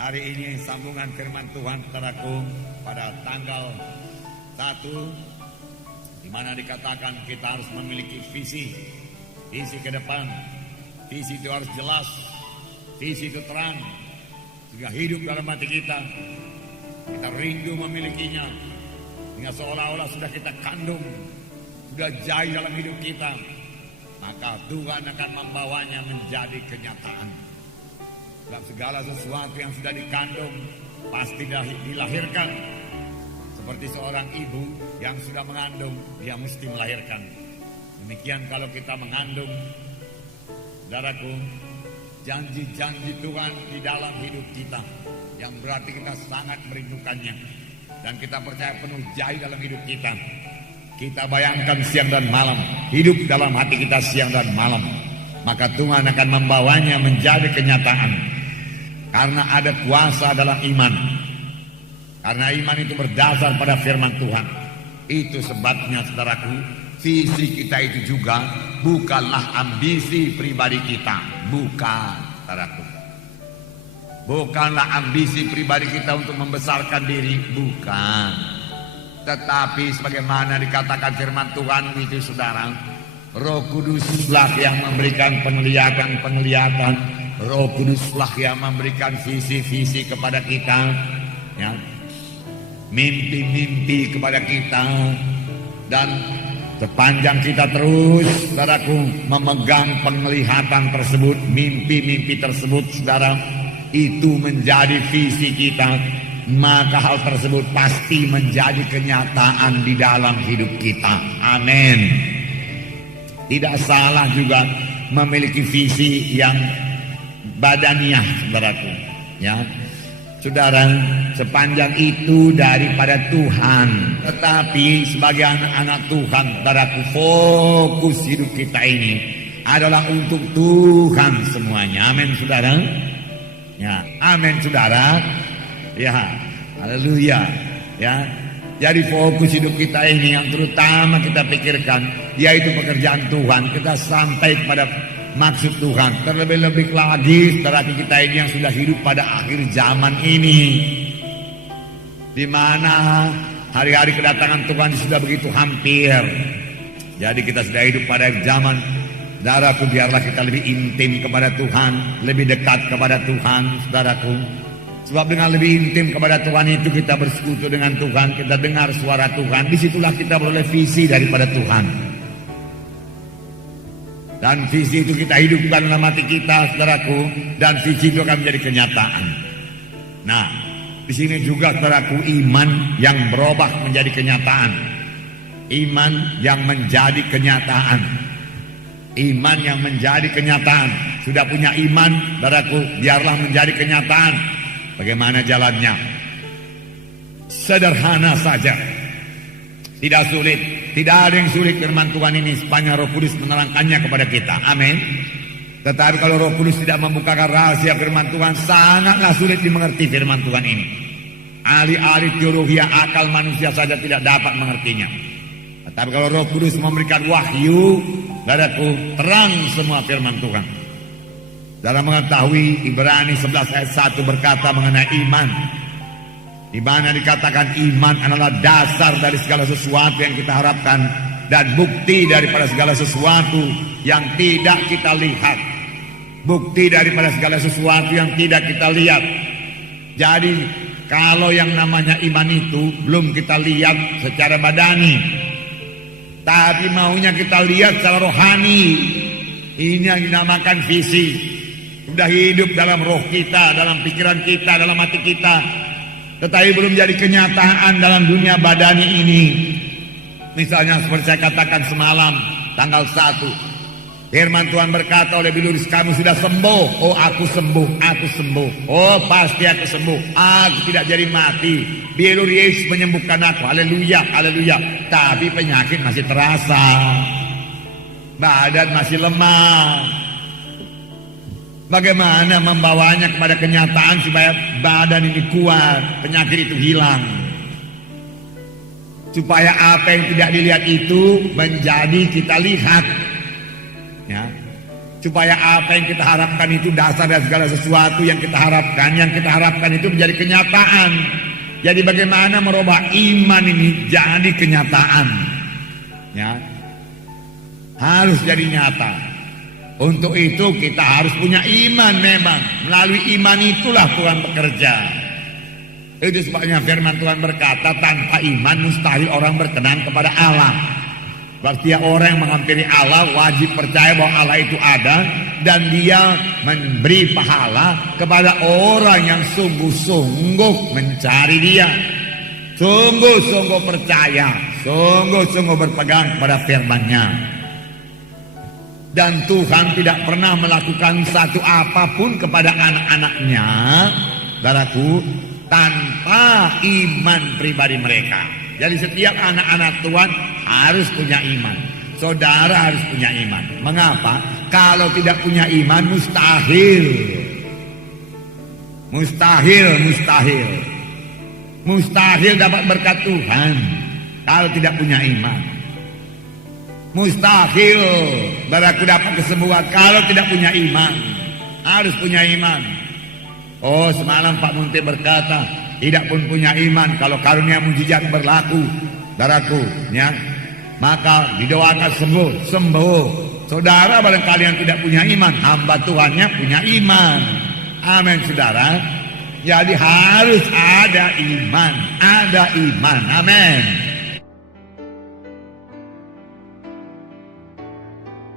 Hari ini sambungan firman Tuhan saudaraku pada tanggal 1, di mana dikatakan kita harus memiliki visi ke depan. Visi itu harus jelas, visi itu terang, sehingga hidup dalam hati kita. Kita rindu memilikinya, sehingga seolah-olah sudah kita kandung, sudah jaya dalam hidup kita. Maka Tuhan akan membawanya menjadi kenyataan. Dalam segala sesuatu yang sudah dikandung pasti dilahirkan. Seperti seorang ibu yang sudah mengandung, dia mesti melahirkan. Demikian kalau kita mengandung, saudaraku, janji-janji Tuhan di dalam hidup kita, yang berarti kita sangat merindukannya, dan kita percaya penuh jaya dalam hidup kita. Kita bayangkan siang dan malam, hidup dalam hati kita siang dan malam, maka Tuhan akan membawanya menjadi kenyataan. Karena ada kuasa dalam iman. Karena iman itu berdasar pada firman Tuhan. Itu sebabnya saudaraku, visi kita itu juga bukanlah ambisi pribadi kita. Bukan, saudaraku. Bukanlah ambisi pribadi kita untuk membesarkan diri. Bukan. Tetapi sebagaimana dikatakan firman Tuhan itu saudara, Roh Kuduslah yang memberikan penglihatan. Roh Kuduslah yang memberikan visi-visi kepada kita, ya, mimpi-mimpi kepada kita. Dan sepanjang kita terus, saudaraku, memegang penglihatan tersebut, mimpi-mimpi tersebut, saudara, itu menjadi visi kita, maka hal tersebut pasti menjadi kenyataan di dalam hidup kita. Amin. Tidak salah juga memiliki visi yang badaniah, saudaraku, ya. Saudara, sepanjang itu daripada Tuhan. Tetapi sebagai anak-anak Tuhan, saudaraku, fokus hidup kita ini adalah untuk Tuhan semuanya. Amin, saudara. Ya, amin, saudara. Ya, haleluya. Ya, jadi fokus hidup kita ini yang terutama kita pikirkan, yaitu pekerjaan Tuhan. Kita sampai kepada maksud Tuhan. Terlebih-lebih lagi saudara kita ini yang sudah hidup pada akhir zaman ini, di mana hari-hari kedatangan Tuhan sudah begitu hampir. Jadi kita sudah hidup pada zaman, saudaraku, biarlah kita lebih intim kepada Tuhan, lebih dekat kepada Tuhan, saudaraku. Sebab dengan lebih intim kepada Tuhan itu kita bersekutu dengan Tuhan, kita dengar suara Tuhan. Disitulah kita beroleh visi daripada Tuhan. Dan visi itu kita hidupkan dalam hati kita, saudaraku, dan visi itu akan menjadi kenyataan. Nah, di sini juga, saudaraku, iman yang berubah menjadi kenyataan. Iman yang menjadi kenyataan. Iman yang menjadi kenyataan. Sudah punya iman, saudaraku, biarlah menjadi kenyataan. Bagaimana jalannya? Sederhana saja. Tidak sulit. Tidak ada yang sulit firman Tuhan ini sepanjang Roh Kudus menerangkannya kepada kita. Amin. Tetapi kalau Roh Kudus tidak membukakan rahasia firman Tuhan, sangatlah sulit dimengerti firman Tuhan ini. Ahli-ahli teologi akal manusia saja tidak dapat mengertinya. Tetapi kalau Roh Kudus memberikan wahyu, saudaraku, terang semua firman Tuhan. Dalam mengetahui, Ibrani 11 ayat 1 berkata mengenai iman, di mana dikatakan iman adalah dasar dari segala sesuatu yang kita harapkan dan bukti daripada segala sesuatu yang tidak kita lihat. Bukti daripada segala sesuatu yang tidak kita lihat. Jadi kalau yang namanya iman itu belum kita lihat secara badani, tapi maunya kita lihat secara rohani. Ini yang dinamakan visi. Sudah hidup dalam roh kita, dalam pikiran kita, dalam hati kita, tetapi belum jadi kenyataan dalam dunia badani ini. Misalnya seperti saya katakan semalam, tanggal 1, firman Tuhan berkata oleh Biluris, kamu sudah sembuh. Oh, aku sembuh, aku sembuh. Oh, pasti aku sembuh. Aku tidak jadi mati. Biluris menyembuhkan aku. Haleluya, haleluya. Tapi penyakit masih terasa, badan masih lemah. Bagaimana membawanya kepada kenyataan supaya badan ini kuat, penyakit itu hilang, supaya apa yang tidak dilihat itu menjadi kita lihat, ya. Supaya apa yang kita harapkan itu dasar dan segala sesuatu yang kita harapkan itu menjadi kenyataan. Jadi bagaimana merubah iman ini jadi kenyataan? Ya, harus jadi nyata. Untuk itu kita harus punya iman memang. Melalui iman itulah Tuhan bekerja. Itu sebabnya firman Tuhan berkata, tanpa iman mustahil orang berkenan kepada Allah. Berarti orang yang menghampiri Allah wajib percaya bahwa Allah itu ada, dan dia memberi pahala kepada orang yang sungguh-sungguh mencari dia, sungguh-sungguh percaya, sungguh-sungguh berpegang kepada firman-Nya. Dan Tuhan tidak pernah melakukan satu apapun kepada anak-anaknya, saudaraku, tanpa iman pribadi mereka. Jadi setiap anak-anak Tuhan harus punya iman. Saudara harus punya iman. Mengapa? Kalau tidak punya iman mustahil. Mustahil dapat berkat Tuhan kalau tidak punya iman. Mustahil saudaraku dapat kesembuhan kalau tidak punya iman. Harus punya iman. Oh, semalam Pak Munti berkata, tidak pun punya iman kalau karunia mujizat berlaku, saudaraku, ya, maka didoakan sembuh. Saudara barangkali yang tidak punya iman, hamba Tuhannya punya iman. Amin, saudara. Jadi harus ada iman. Amin.